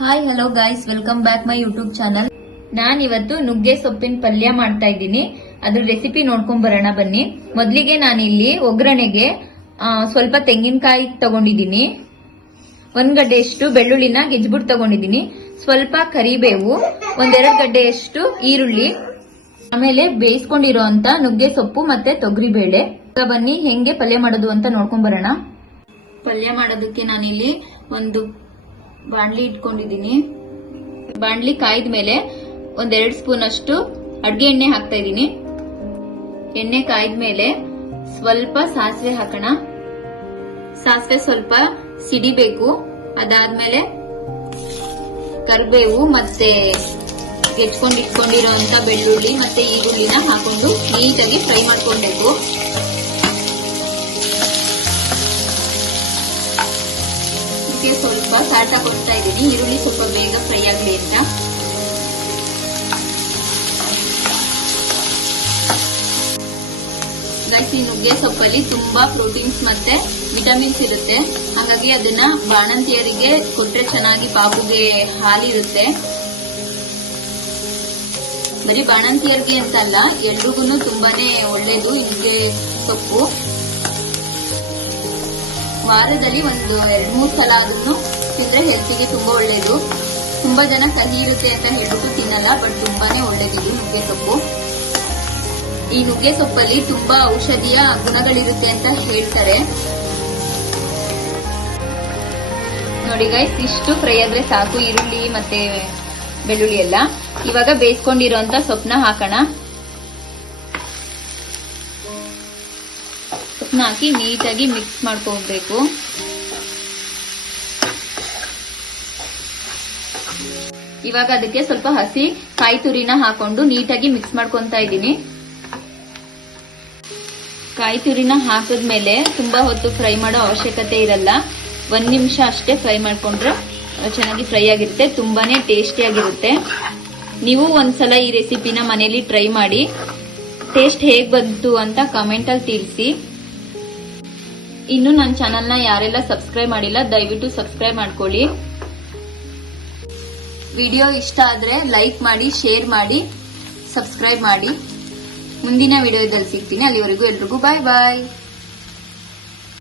Hi hello guys welcome back my YouTube channel ನಾನ್ ಇವತ್ತು ನುಗ್ಗೆ ಸೊಪ್ಪಿನ ಪಲ್ಯ ಮಾಡ್ತಾ ಇದ್ದೀನಿ. ಅದ್ರ ರೆಸಿಪಿ ನೋಡ್ಕೊಂಡ್ ಬರೋಣ ಬನ್ನಿ. ಮೊದ್ಲಿಗೆ ಇಲ್ಲಿ ಒಗ್ಗರಣೆಗೆ ಸ್ವಲ್ಪ ತೆಂಗಿನಕಾಯಿ ತಗೊಂಡಿದ್ದೀನಿ. ಒಂದ್ ಗಡ್ಡೆಯಷ್ಟು ಬೆಳ್ಳುಳ್ಳಿನ ಗೆಜ್ಬಿಟ್ಟು ತಗೊಂಡಿದ್ದೀನಿ. ಸ್ವಲ್ಪ ಕರಿಬೇವು, ಒಂದೆರಡು ಗಡ್ಡೆಯಷ್ಟು ಈರುಳ್ಳಿ. ಆಮೇಲೆ ಬೇಯಿಸ್ಕೊಂಡಿರೋಂತ ನುಗ್ಗೆ ಸೊಪ್ಪು ಮತ್ತೆ ತೊಗರಿ ಬೇಳೆ ಬನ್ನಿ, ಹೆಂಗೆ ಪಲ್ಯ ಮಾಡೋದು ಅಂತ ನೋಡ್ಕೊಂಡ್ ಬರೋಣ. ಪಲ್ಯ ಮಾಡೋದಕ್ಕೆ ನಾನಿಲ್ಲಿ ಒಂದು ಬಾಣ್ಲಿ ಇಟ್ಕೊಂಡಿದ್ದೀನಿ. ಬಾಣ್ಲಿ ಕಾಯ್ದ ಮೇಲೆ ಒಂದೆರಡು ಸ್ಪೂನ್ ಅಷ್ಟು ಅಡ್ಗೆ ಎಣ್ಣೆ ಹಾಕ್ತಾ ಇದ್ದೀನಿ. ಎಣ್ಣೆ ಕಾಯ್ದ ಮೇಲೆ ಸ್ವಲ್ಪ ಸಾಸಿವೆ ಹಾಕೋಣ. ಸಾಸಿವೆ ಸ್ವಲ್ಪ ಸಿಡಿಬೇಕು. ಅದಾದ್ಮೇಲೆ ಕರಿಬೇವು ಮತ್ತೆ ಹೆಚ್ಕೊಂಡು ಇಟ್ಕೊಂಡಿರೋಂತ ಬೆಳ್ಳುಳ್ಳಿ ಮತ್ತೆ ಈರುಳ್ಳಿನ ಹಾಕೊಂಡು ನೀಟಾಗಿ ಫ್ರೈ ಮಾಡ್ಕೊಳ್ಬೇಕು. ಇದಕ್ಕೆ ಸ್ವಲ್ಪ ಸಾಟ ಕೊಡ್ತಾ ಇದ್ದೀನಿ. ಈರುಳ್ಳಿ ಸ್ವಲ್ಪ ಬೇಗ ಫ್ರೈ ಆಗಲಿ ಅಂತ. ಈ ನುಗ್ಗೆ ಸೊಪ್ಪಲ್ಲಿ ತುಂಬಾ ಪ್ರೋಟೀನ್ಸ್ ಮತ್ತೆ ವಿಟಮಿನ್ಸ್ ಇರುತ್ತೆ. ಹಾಗಾಗಿ ಅದನ್ನ ಬಾಣಂತಿಯರಿಗೆ ಕೊಟ್ರೆ ಚೆನ್ನಾಗಿ ಪಾಪುಗೆ ಹಾಲಿರುತ್ತೆ. ಬರೀ ಬಾಣಂತಿಯರಿಗೆ ಅಂತಲ್ಲ ಎಲ್ರಿಗೂ ತುಂಬಾನೇ ಒಳ್ಳೇದು ನುಗ್ಗೆ ಸೊಪ್ಪು. ವಾರದಲ್ಲಿ ಒಂದು ಎರಡ್, ಮೂರ್ ಸಲ ಅದನ್ನು ತಿಂದ್ರೆ ಹೆಲ್ತಿಗೆ ತುಂಬಾ ಒಳ್ಳೇದು. ತುಂಬಾ ಜನ ಕಹಿ ಇರುತ್ತೆ ಅಂತ ಹೇಳ್ಬಿಟ್ಟು ತಿನ್ನಲ್ಲ ಬಟ್ ತುಂಬಾನೇ ಒಳ್ಳೇದಿದು ನುಗ್ಗೆ ಸೊಪ್ಪು. ಈ ನುಗ್ಗೆ ಸೊಪ್ಪಲ್ಲಿ ತುಂಬಾ ಔಷಧಿಯ ಗುಣಗಳಿರುತ್ತೆ ಅಂತ ಹೇಳ್ತಾರೆ. ನೋಡಿ ಗೈಸ್ ಇಷ್ಟು ಫ್ರೈ ಆದ್ರೆ ಸಾಕು, ಈರುಳ್ಳಿ ಮತ್ತೆ ಬೆಳ್ಳುಳ್ಳಿ ಎಲ್ಲ. ಇವಾಗ ಬೇಯಿಸ್ಕೊಂಡಿರೋಂತ ಸೊಪ್ಪನ್ನ ಹಾಕೋಣ. ಸೊಪ್ಪನ್ನ ಹಾಕಿ ನೀಟಾಗಿ ಮಿಕ್ಸ್ ಮಾಡ್ಕೋಬೇಕು. ಇವಾಗ ಅದಕ್ಕೆ ಸ್ವಲ್ಪ ಹಸಿ ಕಾಯಿ ತುರಿನ ಹಾಕೊಂಡು ನೀಟಾಗಿ ಮಿಕ್ಸ್ ಮಾಡ್ಕೊಂತ ಇದ್ದೀನಿ. ಕಾಯಿ ತುರಿನ ಹಾಕಿದ್ಮೇಲೆ ತುಂಬಾ ಹೊತ್ತು ಫ್ರೈ ಮಾಡೋ ಅವಶ್ಯಕತೆ ಇರಲ್ಲ. ಒಂದ್ ನಿಮಿಷ ಅಷ್ಟೇ ಫ್ರೈ ಮಾಡ್ಕೊಂಡ್ರೆ ಚೆನ್ನಾಗಿ ಫ್ರೈ ಆಗಿರುತ್ತೆ, ತುಂಬಾನೇ ಟೇಸ್ಟಿ ಆಗಿರುತ್ತೆ. ನೀವು ಒಂದ್ಸಲ ಈ ರೆಸಿಪಿನ ಮನೇಲಿ ಟ್ರೈ ಮಾಡಿ. ಟೇಸ್ಟ್ ಹೇಗೆ ಬಂತು ಅಂತ ಕಮೆಂಟ್ ಅಲ್ಲಿ ತಿಳಿಸಿ. ಇನ್ನು ನನ್ನ ಚಾನಲ್ನ ಯಾರೆಲ್ಲ ಸಬ್ಸ್ಕ್ರೈಬ್ ಮಾಡಿಲ್ಲ, ದಯವಿಟ್ಟು ಸಬ್ಸ್ಕ್ರೈಬ್ ಮಾಡ್ಕೊಳ್ಳಿ. ವಿಡಿಯೋ ಇಷ್ಟ ಆದ್ರೆ ಲೈಕ್ ಮಾಡಿ ಶೇರ್ ಮಾಡಿ ಸಬ್ಸ್ಕ್ರೈಬ್ ಮಾಡಿ. ಮುಂದಿನ ವಿಡಿಯೋದಲ್ಲಿ ಸಿಗ್ತೀನಿ. ಅಲ್ಲಿವರೆಗೂ ಎಲ್ರಿಗೂ ಬಾಯ್ ಬಾಯ್